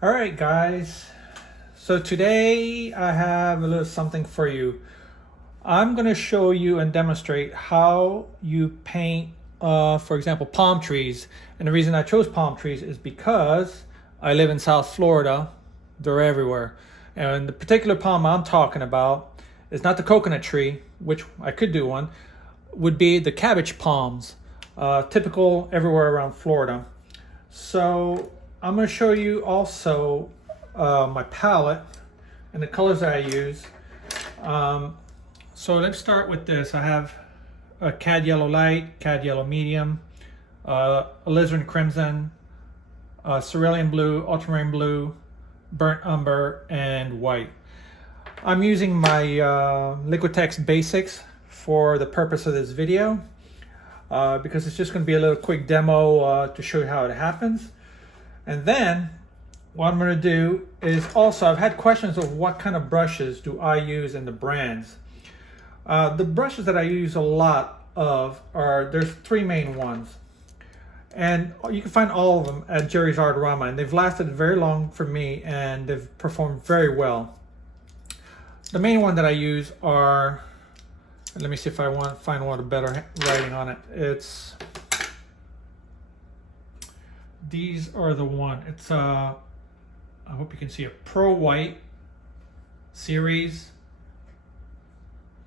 All right, guys. So today I have a little something for you. I'm going to show you and demonstrate how you paint, for example, palm trees. And the reason I chose palm trees is because I live in South Florida. They're everywhere. And the particular palm I'm talking about is not the coconut tree, which I could do one, would be the cabbage palms, typical everywhere around Florida. So I'm going to show you also my palette and the colors that I use. So let's start with this. I have a cad yellow light, cad yellow medium, alizarin crimson, cerulean blue, ultramarine blue, burnt umber, and white. I'm using my Liquitex Basics for the purpose of this video because it's just going to be a little quick demo to show you how it happens. And then what I'm going to do is also, I've had questions of what kind of brushes do I use and the brands. The brushes that I use a lot of there's three main ones. And you can find all of them at Jerry's Artorama, and they've lasted very long for me and they've performed very well. The main one that I use are, let me see if I find one with better writing on it. These are the one. It's I hope you can see a Pro White series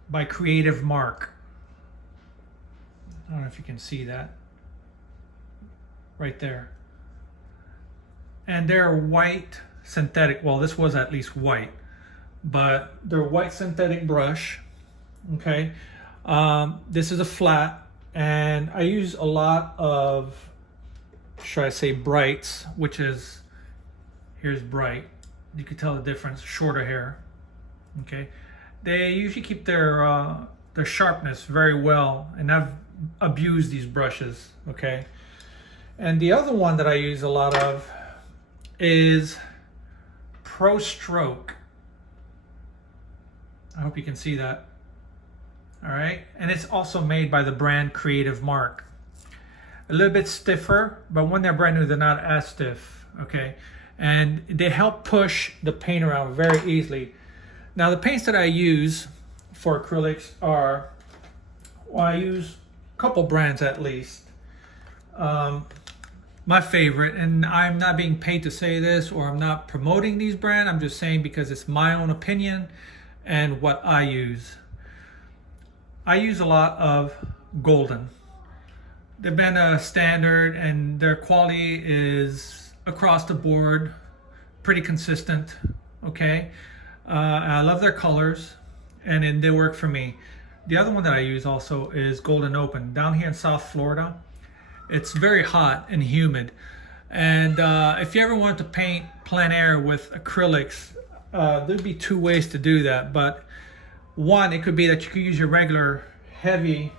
by Creative Mark. I don't know if you can see that right there. And they're white synthetic. Well, this was at least white, but they're white synthetic brush. Okay. This is a flat, and I use a lot of, should I say, brights, which is, here's bright. You can tell the difference, shorter hair. Okay. They usually keep their sharpness very well, and I've abused these brushes. Okay. And the other one that I use a lot of is Pro Stroke. I hope you can see that. All right. And it's also made by the brand Creative Mark. A little bit stiffer, but when they're brand new, they're not as stiff. Okay. And they help push the paint around very easily. Now, the paints that I use for acrylics are, well, I use a couple brands at least. My favorite, and I'm not being paid to say this, or I'm not promoting these brands, I'm just saying because it's my own opinion and what I use. I use a lot of Golden. They've been a standard, and their quality is across the board pretty consistent. Okay, I love their colors, and they work for me. The other one that I use also is Golden Open. Down here in South Florida, it's very hot and humid, and if you ever want to paint plein air with acrylics, there'd be two ways to do that. But one, it could be that you could use your regular heavy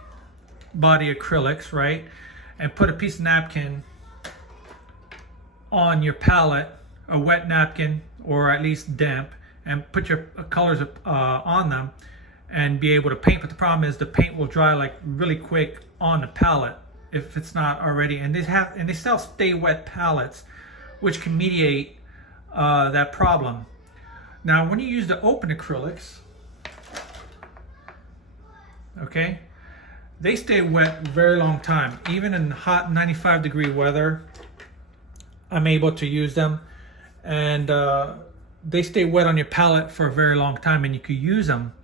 body acrylics, right, and put a piece of napkin on your palette, a wet napkin or at least damp, and put your colors on them and be able to paint. But the problem is the paint will dry like really quick on the palette if it's not already, and they sell stay wet palettes which can mediate that problem. Now when you use the open acrylics, okay, they stay wet very long time. Even in hot 95-degree weather, I'm able to use them, and they stay wet on your palette for a very long time, and you can use them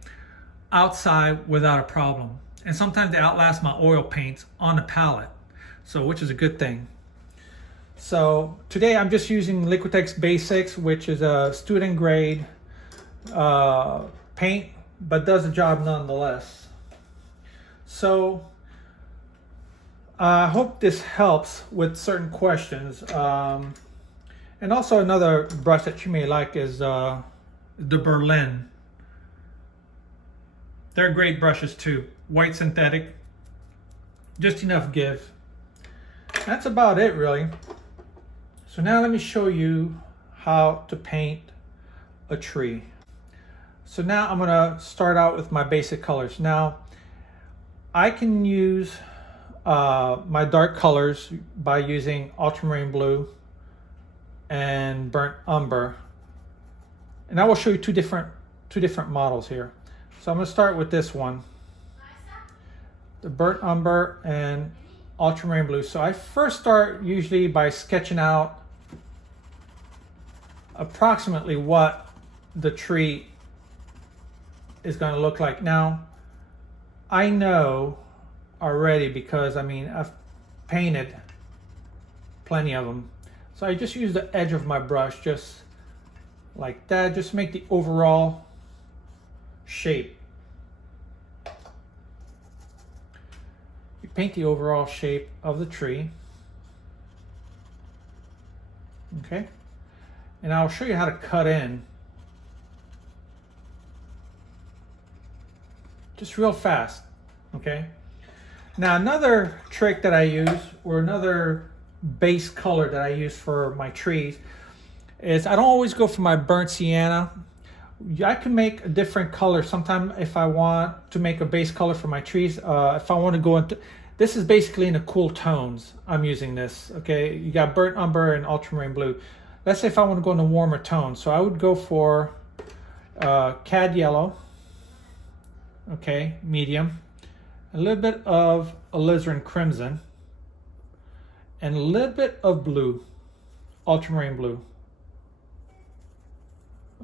outside without a problem. And sometimes they outlast my oil paints on the palette, so which is a good thing. So today I'm just using Liquitex Basics, which is a student grade paint, but does the job nonetheless. So I hope this helps with certain questions. And also another brush that you may like is the Berlin. They're great brushes too. White synthetic, just enough give. That's about it really. So now let me show you how to paint a tree. So now I'm gonna start out with my basic colors. Now I can use my dark colors by using ultramarine blue, and burnt umber. And I will show you two different models here. So I'm going to start with this one, the burnt umber and ultramarine blue. So I first start usually by sketching out approximately what the tree is going to look like. Now, I know already because I've painted plenty of them. So I just use the edge of my brush just like that, just make the overall shape. You paint the overall shape of the tree. Okay. And I'll show you how to cut in. Just real fast. Okay. Now another trick that I use, or another base color that I use for my trees, is I don't always go for my burnt sienna. I can make a different color sometime if I want to make a base color for my trees. If I want to go into, this is basically in the cool tones I'm using this. Okay, you got burnt umber and ultramarine blue. Let's say if I want to go in a warmer tone, so I would go for cad yellow, okay, medium, a little bit of alizarin crimson, and a little bit of blue, ultramarine blue.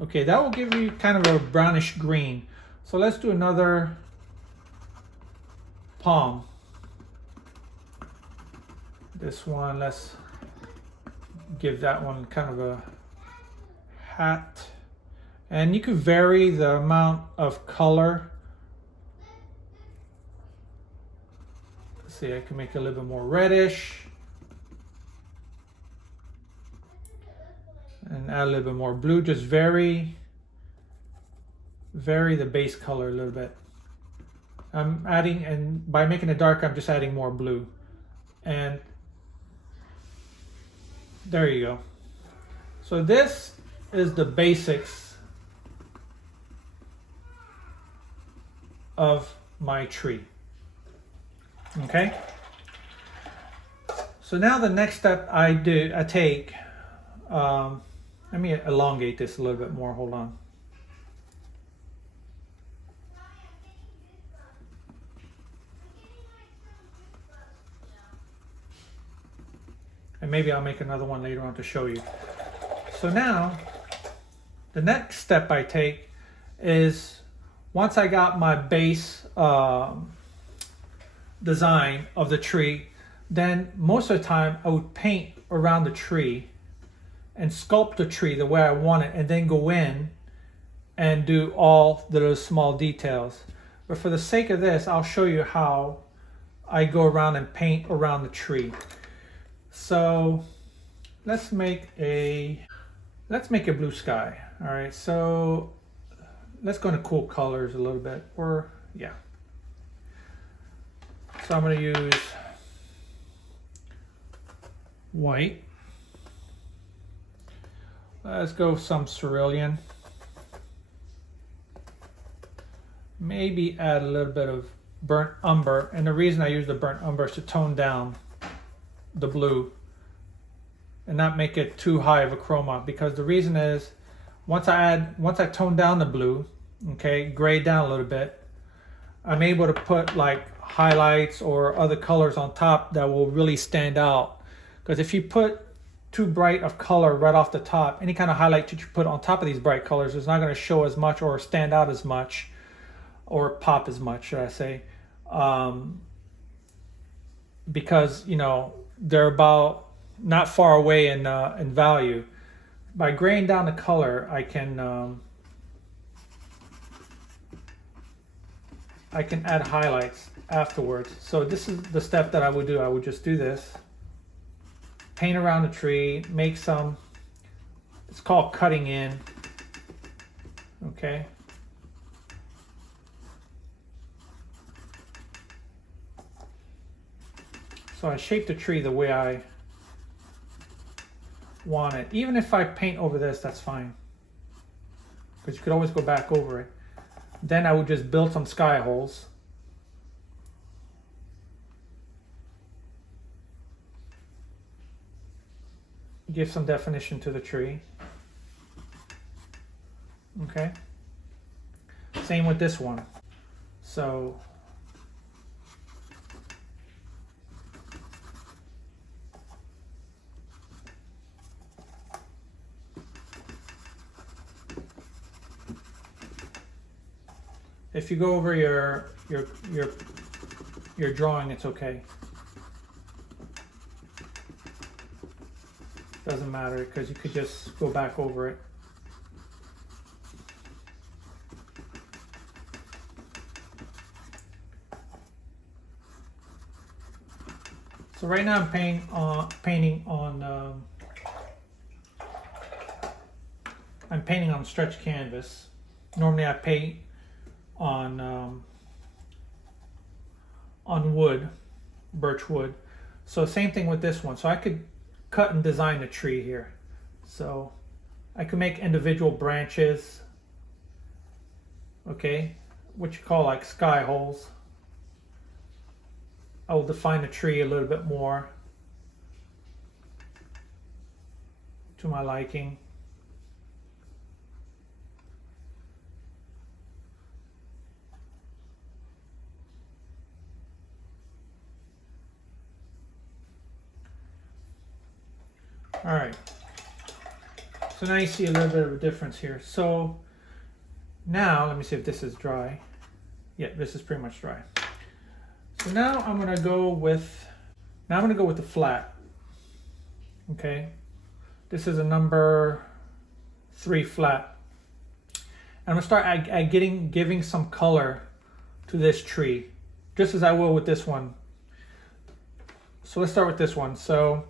Okay, that will give you kind of a brownish green. So let's do another palm. This one, let's give that one kind of a hat. And you could vary the amount of color. Let's see, I can make it a little bit more reddish. And add a little bit more blue. Just vary the base color a little bit. I'm adding, and by making it dark, I'm just adding more blue. And there you go. So this is the basics of my tree. Okay. So now the next step I take. Let me elongate this a little bit more. Hold on. And maybe I'll make another one later on to show you. So now, the next step I take is, once I got my base design of the tree, then most of the time I would paint around the tree and sculpt the tree the way I want it, and then go in and do all those small details. But for the sake of this, I'll show you how I go around and paint around the tree. So let's make a blue sky. All right, so let's go into cool colors a little bit, or yeah. So I'm going to use white. Let's go with some cerulean. Maybe add a little bit of burnt umber. And the reason I use the burnt umber is to tone down the blue and not make it too high of a chroma. Because the reason is, once I tone down the blue, okay, gray down a little bit, I'm able to put like highlights or other colors on top that will really stand out. Because if you put too bright of color right off the top, any kind of highlight that you put on top of these bright colors is not going to show as much or stand out as much or pop as much, should I say, because, you know, they're about not far away in value. By graying down the color, I can add highlights afterwards. So this is the step that I would do. I would just do this. Paint around the tree, make some, it's called cutting in, okay? So I shape the tree the way I want it. Even if I paint over this, that's fine, because you could always go back over it. Then I would just build some sky holes. give some definition to the tree. Okay. Same with this one. So if you go over your drawing, it's okay. Doesn't matter, because you could just go back over it. So right now I'm painting on stretch canvas. Normally I paint on wood, birch wood. So same thing with this one. So I could cut and design a tree here. So I could make individual branches, okay, what you call like sky holes. I will define the tree a little bit more to my liking. All right, so now you see a little bit of a difference here. So now let me see if this is dry. Yeah, this is pretty much dry. So now I'm gonna go with the flat. Okay, this is a number 3 flat. And I'm gonna start giving some color to this tree, just as I will with this one. So let's start with this one. So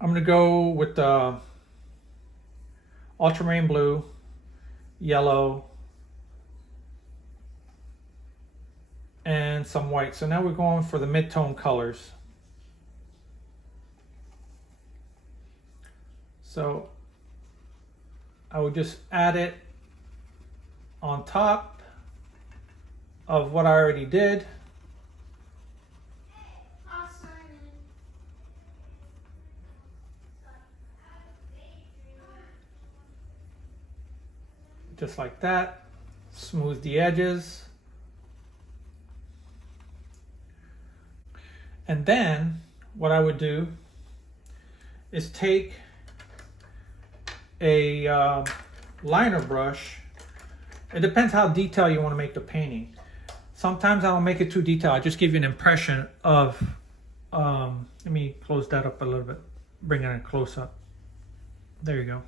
I'm gonna go with the ultramarine blue, yellow, and some white. So now we're going for the mid-tone colors. So I will just add it on top of what I already did. Just like that. Smooth the edges. And then what I would do is take a liner brush. It depends how detailed you want to make the painting. Sometimes I don't make it too detailed. I just give you an impression of, let me close that up a little bit, bring it in close up. There you go.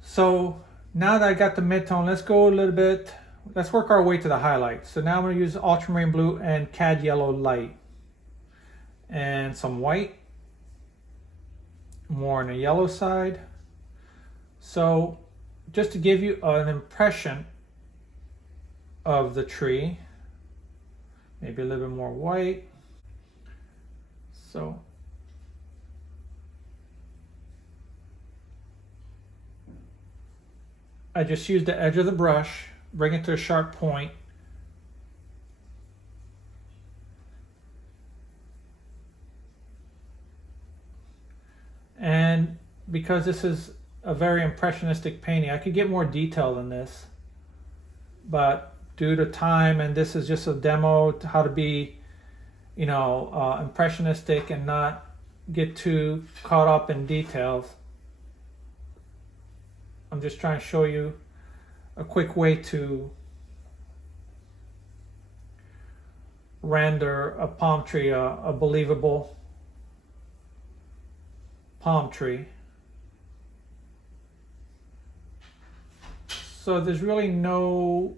So now that I got the mid-tone, let's go a little bit, let's work our way to the highlights. So now I'm going to use ultramarine blue and cad yellow light and some white, more on the yellow side. So just to give you an impression of the tree, maybe a little bit more white. So I just use the edge of the brush, bring it to a sharp point. And because this is a very impressionistic painting, I could get more detail than this, but due to time, and this is just a demo to how to be, you know, impressionistic and not get too caught up in details. I'm just trying to show you a quick way to render a palm tree, a believable palm tree. So there's really no,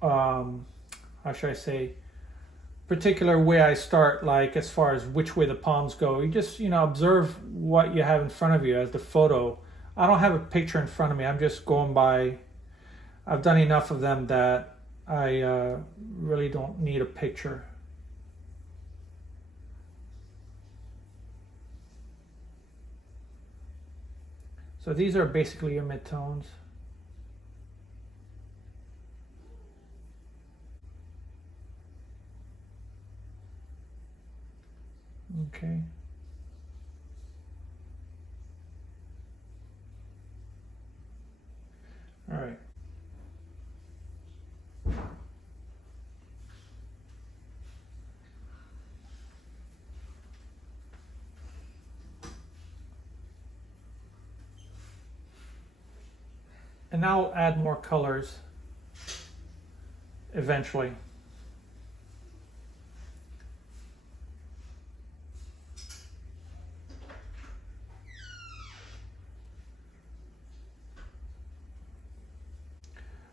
how should I say, particular way I start, like as far as which way the palms go. You just, you know, observe what you have in front of you as the photo. I don't have a picture in front of me. I'm just going by, I've done enough of them that I really don't need a picture. So these are basically your midtones. Okay. All right. And now I'll add more colors eventually.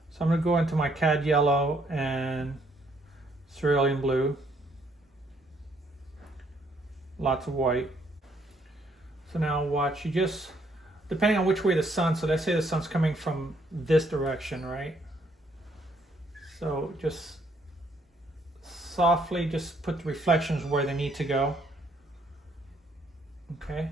So I'm going to go into my cad yellow and cerulean blue. Lots of white. So now watch, you just, depending on which way the sun, so let's say the sun's coming from this direction, right? So just softly just put the reflections where they need to go. Okay.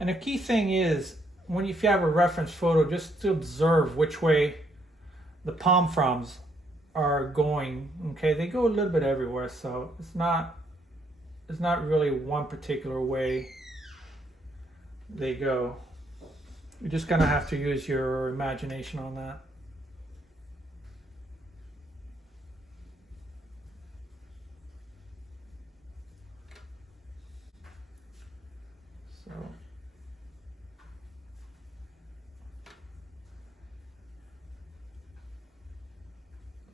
And a key thing is, if you have a reference photo, just to observe which way the palm fronds are going. Okay, they go a little bit everywhere, so it's not really one particular way they go. You're just gonna have to use your imagination on that.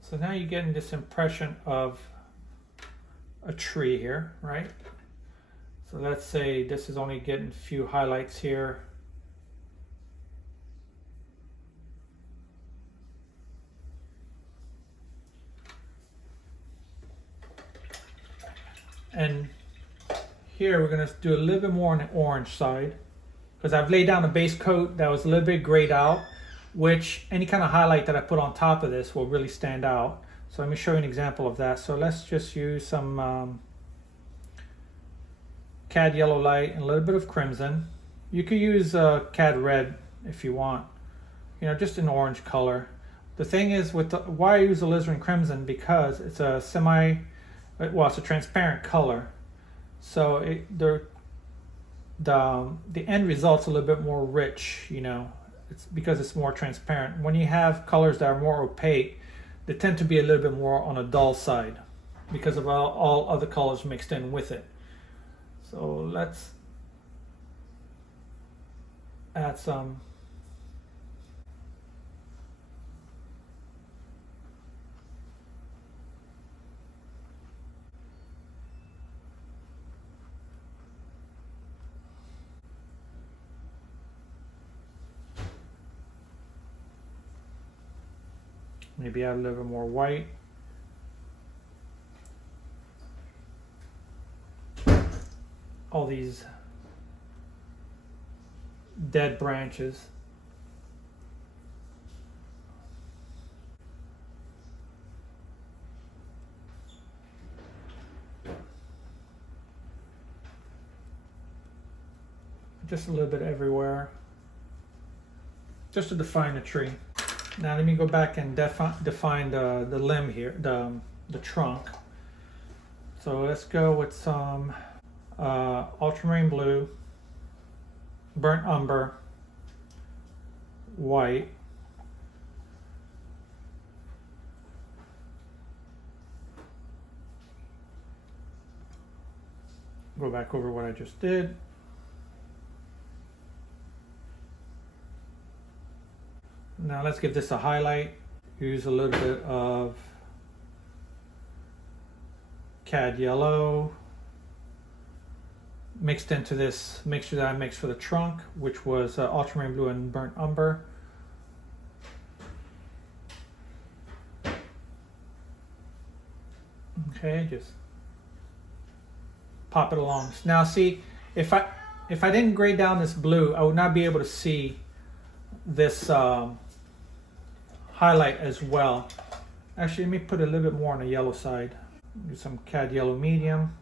So now you're getting this impression of a tree here, right? So let's say this is only getting a few highlights here. And here we're going to do a little bit more on the orange side, because I've laid down a base coat that was a little bit grayed out, which any kind of highlight that I put on top of this will really stand out. So let me show you an example of that. So let's just use some cad yellow light and a little bit of crimson. You could use cad red if you want, you know, just an orange color. The thing is, with why I use alizarin crimson, because it's a it's a transparent color, so the end result's a little bit more rich, you know. It's because it's more transparent. When you have colors that are more opaque, they tend to be a little bit more on a dull side because of all other colors mixed in with it. So let's add some. Maybe add a little bit more white. All these dead branches. Just a little bit everywhere, just to define the tree. Now let me go back and define the limb here, the trunk. So let's go with some ultramarine blue, burnt umber, white, go back over what I just did. Now let's give this a highlight. Use a little bit of cad yellow mixed into this mixture that I mixed for the trunk, which was ultramarine blue and burnt umber. Okay, just pop it along. Now see, if I didn't grade down this blue, I would not be able to see this highlight as well. Actually, let me put a little bit more on the yellow side. Do some cad yellow medium.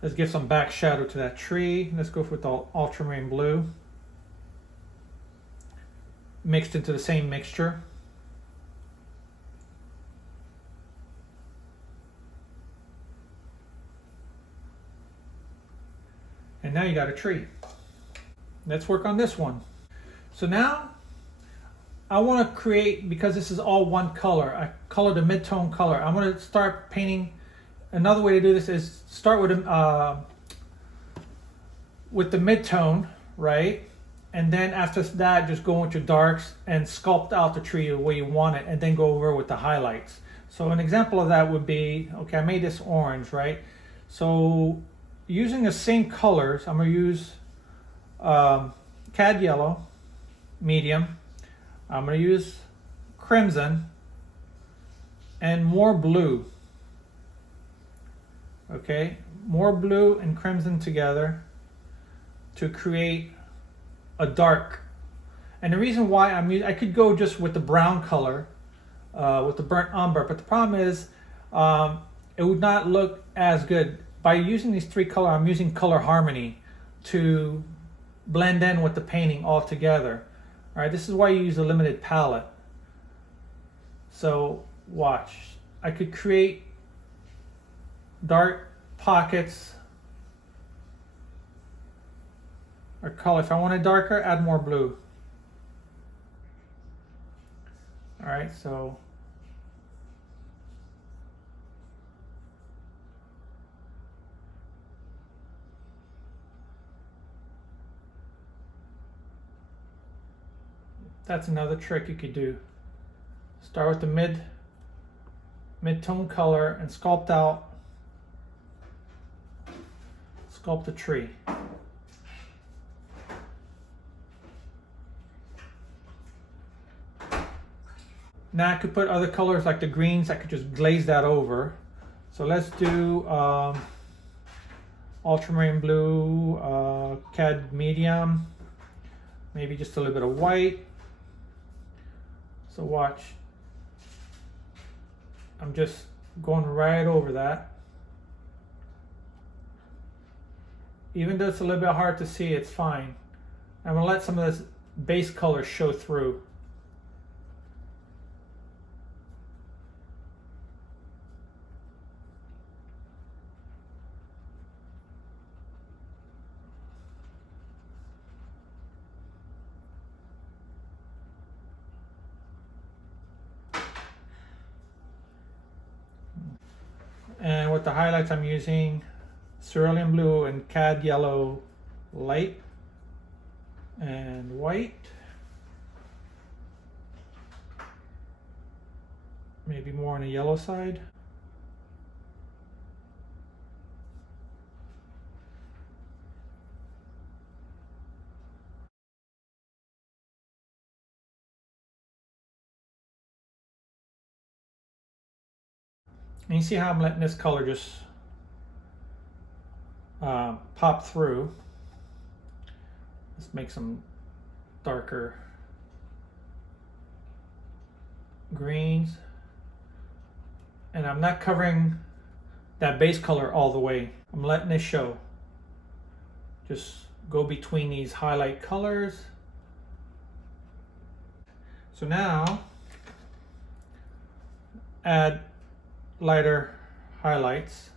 Let's give some back shadow to that tree. Let's go with the ultramarine blue. Mixed into the same mixture. And now you got a tree. Let's work on this one. So now I want to create, because this is all one color, I color the mid-tone color. I'm going to start painting. Another way to do this is start with the mid-tone, right? And then after that, just go into darks and sculpt out the tree the way you want it, and then go over with the highlights. So an example of that would be, okay, I made this orange, right? So using the same colors, I'm going to use cad yellow, medium. I'm going to use crimson and more blue. Okay, more blue and crimson together to create a dark. And the reason why I could go just with the brown color, with the burnt umber, but the problem is it would not look as good. By using these three colors, I'm using color harmony to blend in with the painting all together. All right, this is why you use a limited palette. So watch, I could create dark pockets or color. If I want it darker, add more blue. All right, so that's another trick you could do. Start with the mid-tone color and sculpt the tree. Now I could put other colors like the greens. I could just glaze that over. So let's do ultramarine blue, cad medium, maybe just a little bit of white. So watch, I'm just going right over that. Even though it's a little bit hard to see, it's fine. I'm gonna let some of this base color show through. And with the highlights, I'm using cerulean blue and cad yellow light and white. Maybe more on the yellow side. And you see how I'm letting this color just pop through. Let's make some darker greens. And I'm not covering that base color all the way. I'm letting it show. Just go between these highlight colors. So now, add lighter highlights.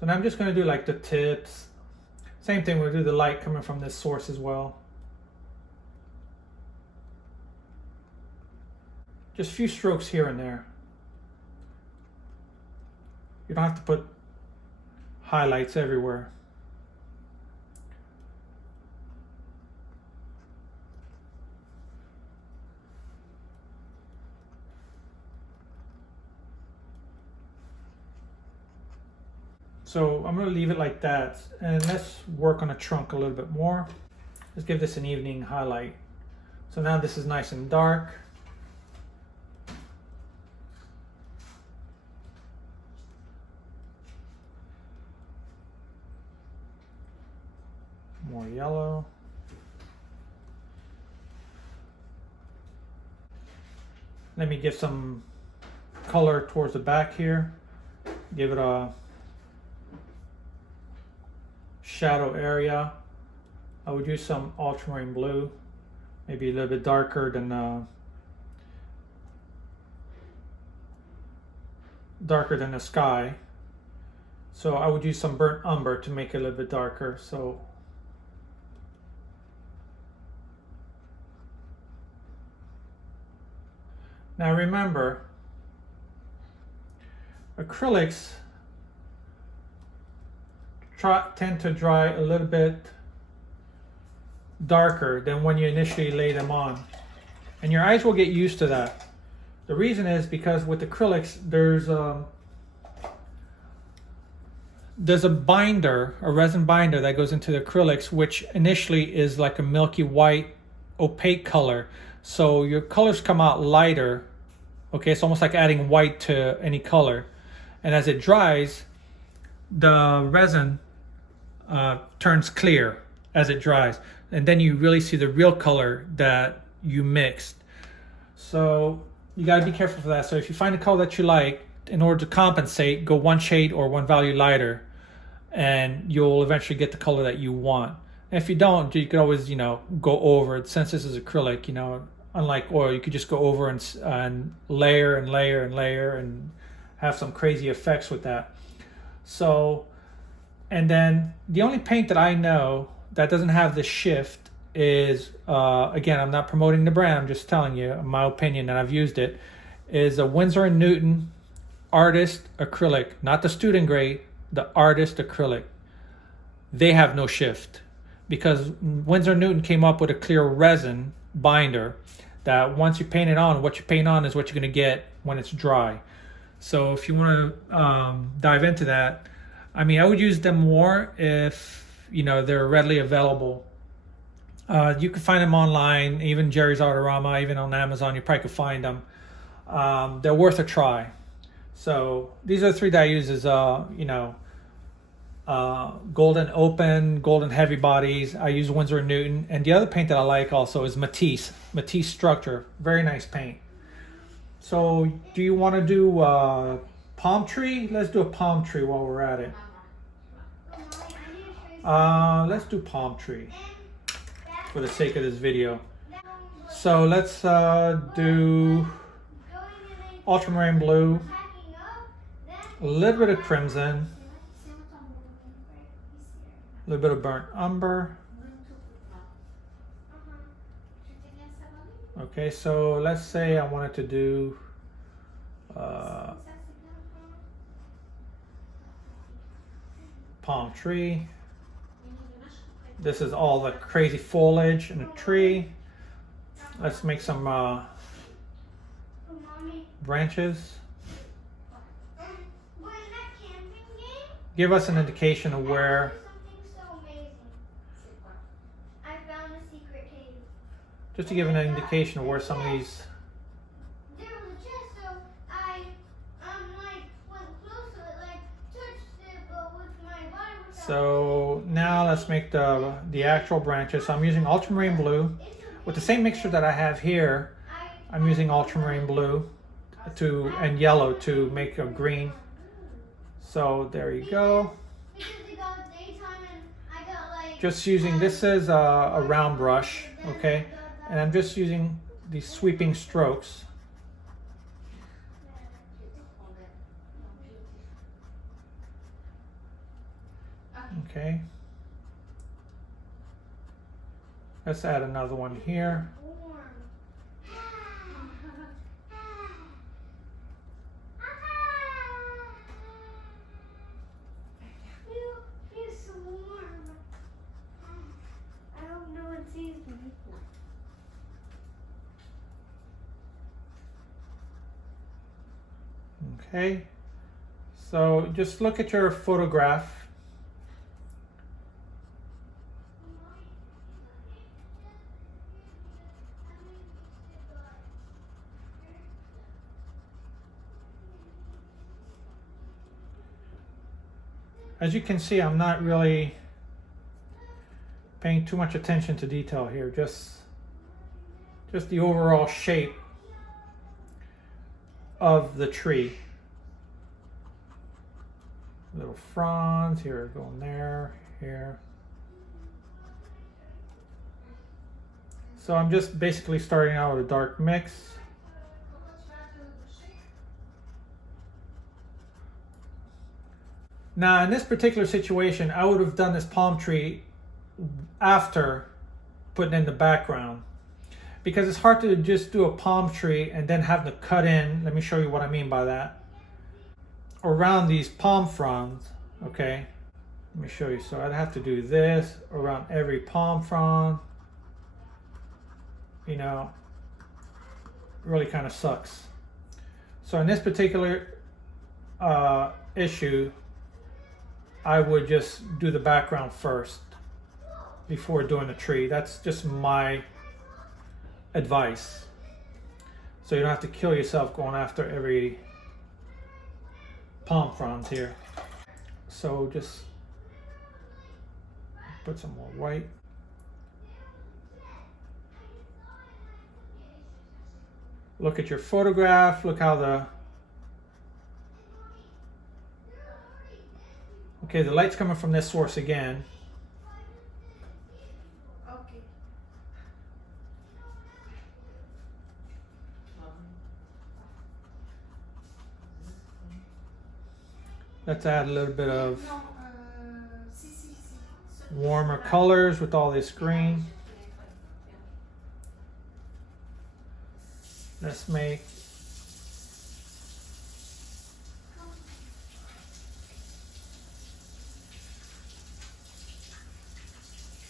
So now I'm just going to do like the tips. Same thing, we'll do the light coming from this source as well. Just a few strokes here and there. You don't have to put highlights everywhere. So I'm going to leave it like that, and let's work on the trunk a little bit more. Let's give this an evening highlight. So now this is nice and dark. More yellow. Let me give some color towards the back here. Give it a shadow area, I would use some ultramarine blue, maybe a little bit darker than the sky. So I would use some burnt umber to make it a little bit darker. So now remember, acrylics tend to dry a little bit darker than when you initially lay them on, and your eyes will get used to that. The reason is because with acrylics there's a binder, a resin binder that goes into the acrylics, which initially is like a milky white opaque color, so your colors come out lighter. Okay, it's almost like adding white to any color, and as it dries, the resin turns clear as it dries, and then you really see the real color that you mixed. So you got to be careful for that. So if you find a color that you like, in order to compensate, go one shade or one value lighter, and you'll eventually get the color that you want. And if you don't, you can always, go over it. Since this is acrylic, unlike oil, you could just go over and layer and layer and layer and have some crazy effects with that. So, and then the only paint that I know that doesn't have the shift is, again, I'm not promoting the brand, I'm just telling you my opinion, and I've used it, is a Winsor & Newton Artist Acrylic, not the student grade, the Artist Acrylic. They have no shift because Winsor & Newton came up with a clear resin binder that once you paint it on, what you paint on is what you're going to get when it's dry. So if you want to dive into that, I would use them more if they're readily available. You can find them online, even Jerry's Artorama, even on Amazon. You probably could find them. They're worth a try. So these are the three that I use: is Golden Open, Golden Heavy Bodies. I use Winsor & Newton, and the other paint that I like also is Matisse Structure. Very nice paint. So do you want to do palm tree? Let's do a palm tree while we're at it. Let's do palm tree for the sake of this video. So let's do ultramarine blue, a little bit of crimson, a little bit of burnt umber. Okay, so let's say I wanted to do palm tree. This is all the crazy foliage in a tree. Let's make some branches. Give us an indication of where. Just to give an indication of where some of these. There was a chest, so I went close to it, touched it, but with my body. So now let's make the actual branches. So I'm using ultramarine blue with the same mixture that I have here. I'm using ultramarine blue and yellow to make a green. So there you go. Just using, this is a round brush, okay? And I'm just using these sweeping strokes. Okay. Let's add another one here. Okay, so just look at your photograph. As you can see, I'm not really paying too much attention to detail here, just the overall shape of the tree. Little fronds here, going there, here. So I'm just basically starting out with a dark mix. Now in this particular situation, I would have done this palm tree after putting in the background, because it's hard to just do a palm tree and then have to cut in. Let me show you what I mean by that. Around these palm fronds, okay? Let me show you. So I'd have to do this around every palm frond. You know, really kind of sucks. So in this particular issue, I would just do the background first before doing the tree. That's just my advice. So you don't have to kill yourself going after every palm fronds here. So just put some more white. Look at your photograph. Look how okay, the light's coming from this source again. Okay. Let's add a little bit of warmer colors with all this green. Let's make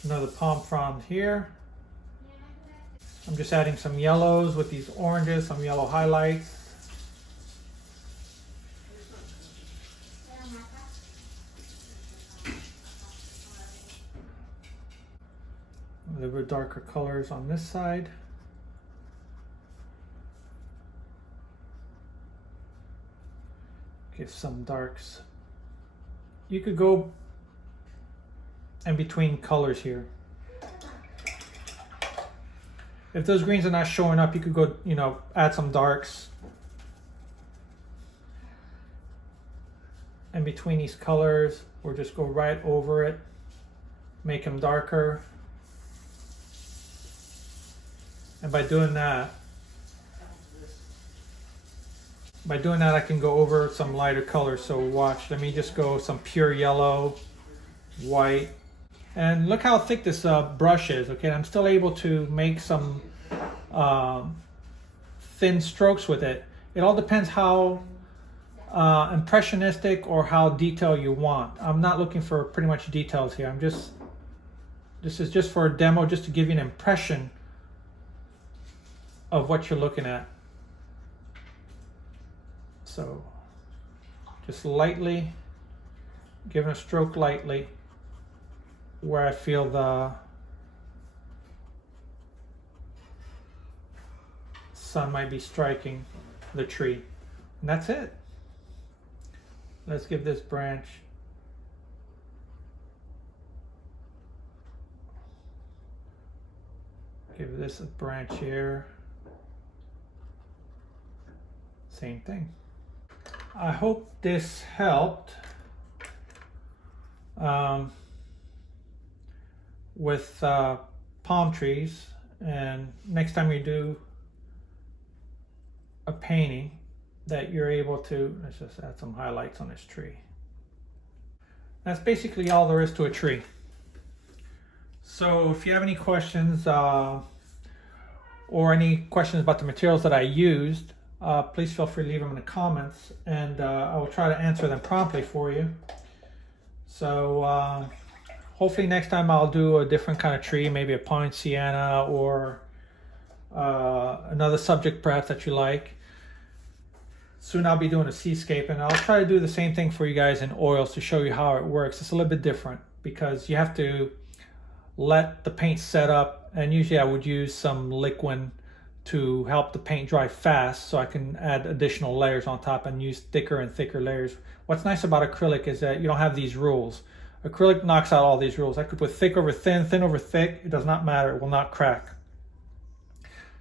another palm frond here. I'm just adding some yellows with these oranges, some yellow highlights. A little bit darker colors on this side. Give some darks. You could go in between colors here. If those greens are not showing up, you could go, you know, add some darks in between these colors, or just go right over it, make them darker. And by doing that, I can go over some lighter colors. So watch, let me just go some pure yellow, white, and look how thick this brush is. Okay, I'm still able to make some thin strokes with it. It all depends how impressionistic or how detailed you want. I'm not looking for pretty much details here. This is just for a demo, just to give you an impression of what you're looking at. So just lightly, giving a stroke lightly where I feel the sun might be striking the tree. And that's it. Let's give this branch give this a branch here. Same thing. I hope this helped with palm trees, and next time you do a painting that you're able to, let's just add some highlights on this tree. That's basically all there is to a tree. So if you have any questions or any questions about the materials that I used, please feel free to leave them in the comments, and I will try to answer them promptly for you. So hopefully next time I'll do a different kind of tree, maybe a pine sienna or another subject perhaps that you like. Soon I'll be doing a seascape, and I'll try to do the same thing for you guys in oils to show you how it works. It's a little bit different because you have to let the paint set up, and usually I would use some liquid to help the paint dry fast so I can add additional layers on top and use thicker and thicker layers. What's nice about acrylic is that you don't have these rules. Acrylic knocks out all these rules. I could put thick over thin, thin over thick. It does not matter. It will not crack.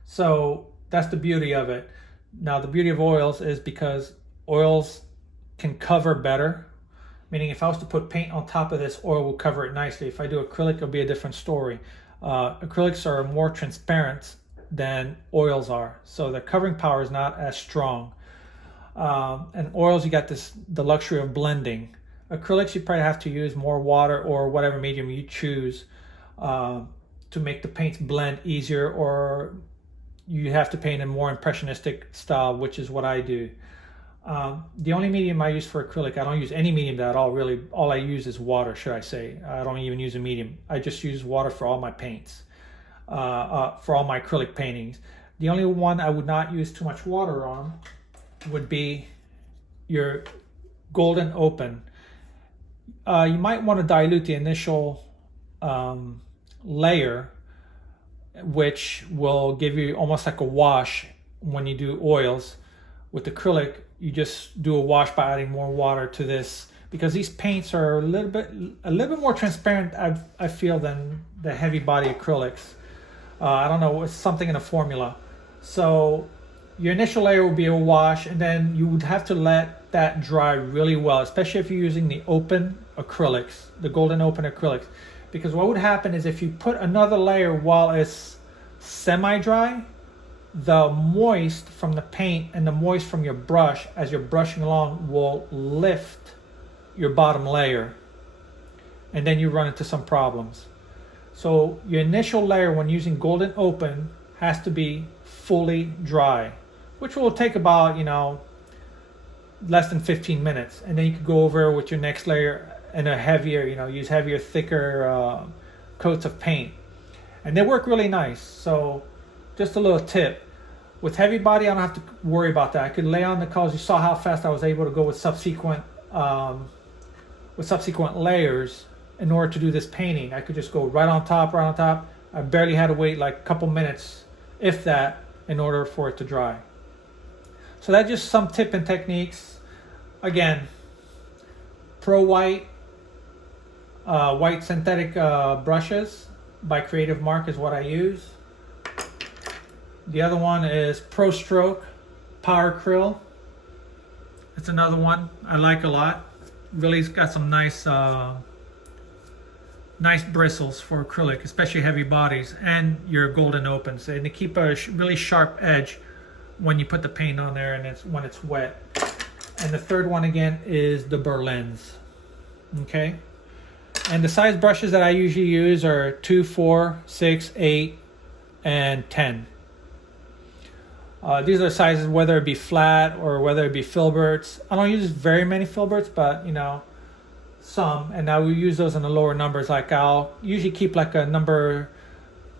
So that's the beauty of it. Now the beauty of oils is because oils can cover better. Meaning if I was to put paint on top of this, oil will cover it nicely. If I do acrylic, it'll be a different story. Acrylics are more transparent than oils are, so the covering power is not as strong. And oils, you got the luxury of blending. Acrylics, you probably have to use more water or whatever medium you choose to make the paints blend easier, or you have to paint in more impressionistic style, which is what I do. The only medium I use for acrylic, I don't use any medium at all, really. All I use is water, should I say. I don't even use a medium. I just use water for all my paints, for all my acrylic paintings. The only one I would not use too much water on would be your Golden Open. You might want to dilute the initial layer, which will give you almost like a wash when you do oils. With acrylic, you just do a wash by adding more water to this, because these paints are a little bit more transparent, I feel, than the heavy body acrylics. I don't know, it's something in the formula. So your initial layer will be a wash, and then you would have to let that dry really well, especially if you're using the open acrylics, the Golden Open acrylics. Because what would happen is if you put another layer while it's semi-dry, the moist from the paint and the moist from your brush as you're brushing along will lift your bottom layer, and then you run into some problems. So your initial layer when using Golden Open has to be fully dry, which will take about, less than 15 minutes, and then you can go over with your next layer and a heavier, use heavier, thicker coats of paint, and they work really nice. So just a little tip. With heavy body, I don't have to worry about that. I could lay on the colors. You saw how fast I was able to go with subsequent layers in order to do this painting. I could just go right on top. I barely had to wait like a couple minutes, if that, in order for it to dry. So that's just some tip and techniques. Again, Pro White, white synthetic brushes by Creative Mark is what I use. The other one is Pro Stroke Power Acryl. It's another one I like a lot. Really, it's got some nice bristles for acrylic, especially heavy bodies, and your Golden Opens, and they keep a really sharp edge when you put the paint on there and when it's wet. And the third one again is the Berlins. Okay, and the size brushes that I usually use are 2, 4, 6, 8, and 10. These are sizes, whether it be flat or whether it be filberts. I don't use very many filberts, but some, and I will use those in the lower numbers. Like I'll usually keep like a number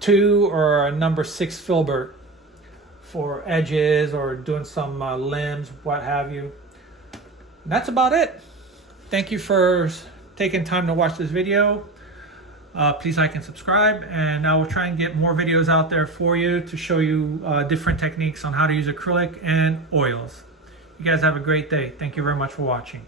2 or a number 6 filbert for edges or doing some limbs, what have you. And that's about it. Thank you for taking time to watch this video. Please like and subscribe, and I will try and get more videos out there for you to show you different techniques on how to use acrylic and oils. You guys have a great day. Thank you very much for watching.